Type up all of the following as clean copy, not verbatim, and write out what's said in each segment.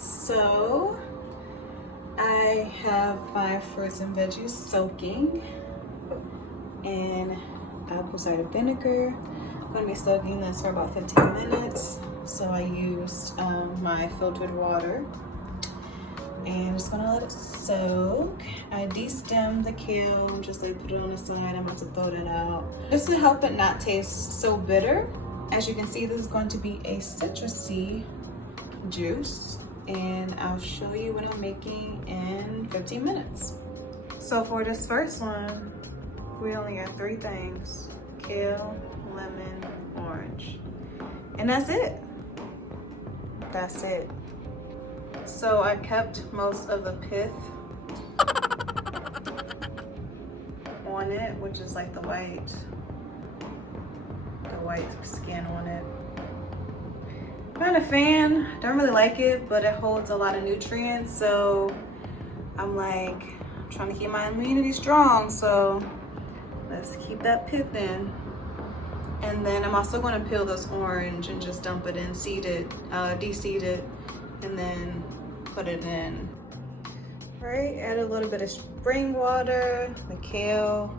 So I have my fruits and veggies soaking in apple cider vinegar. I'm going to be soaking this for about 15 minutes. So I used my filtered water and I'm just going to let it soak. I de-stemmed the kale, just like put it on the side. I'm about to throw that out. Just to help it not taste so bitter. As you can see, this is going to be a citrusy juice, and I'll show you what I'm making in 15 minutes. So for this first one, we only got 3 things: kale, lemon, orange, and that's it. That's it. So I kept most of the pith on it, which is like the white skin on it. Not a fan, don't really like it, but it holds a lot of nutrients, so I'm like trying to keep my immunity strong, so let's keep that pith in. And then I'm also going to peel this orange and just dump it in, seed it, de-seed it, and then put it in. Right, add a little bit of spring water, the kale,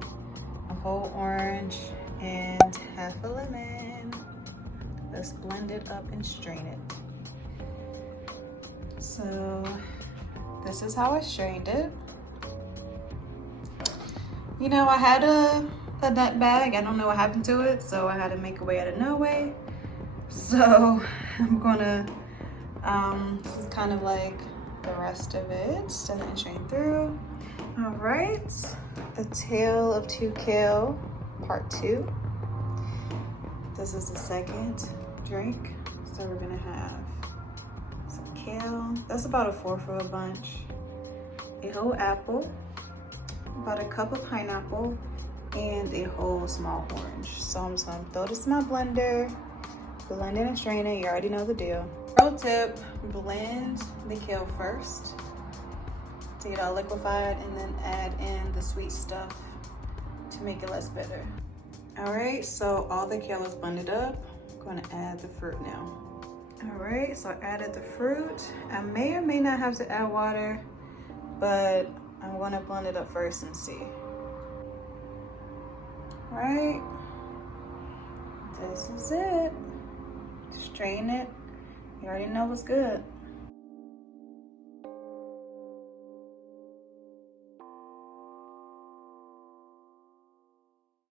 a whole orange, and half a lemon. Let's blend it up and strain it. So this is how I strained it. You know, I had a nut bag. I don't know what happened to it, so I had to make a way out of no way. So I'm gonna, this is kind of like the rest of it. Doesn't strain through. All right, A Tale of Two Kale, part 2. This is the second drink. So we're gonna have some kale. That's about 1/4 of a bunch. A whole apple, about a cup of pineapple, and a whole small orange. So I'm just gonna throw this in my blender, blend it and strain it. You already know the deal. Pro tip, blend the kale first to get all liquefied, and then add in the sweet stuff to make it less bitter. All right, so all the kale is blended up. I'm gonna add the fruit now. All right, so I added the fruit. I may or may not have to add water, but I'm gonna blend it up first and see. All right, this is it. Strain it. You already know what's good.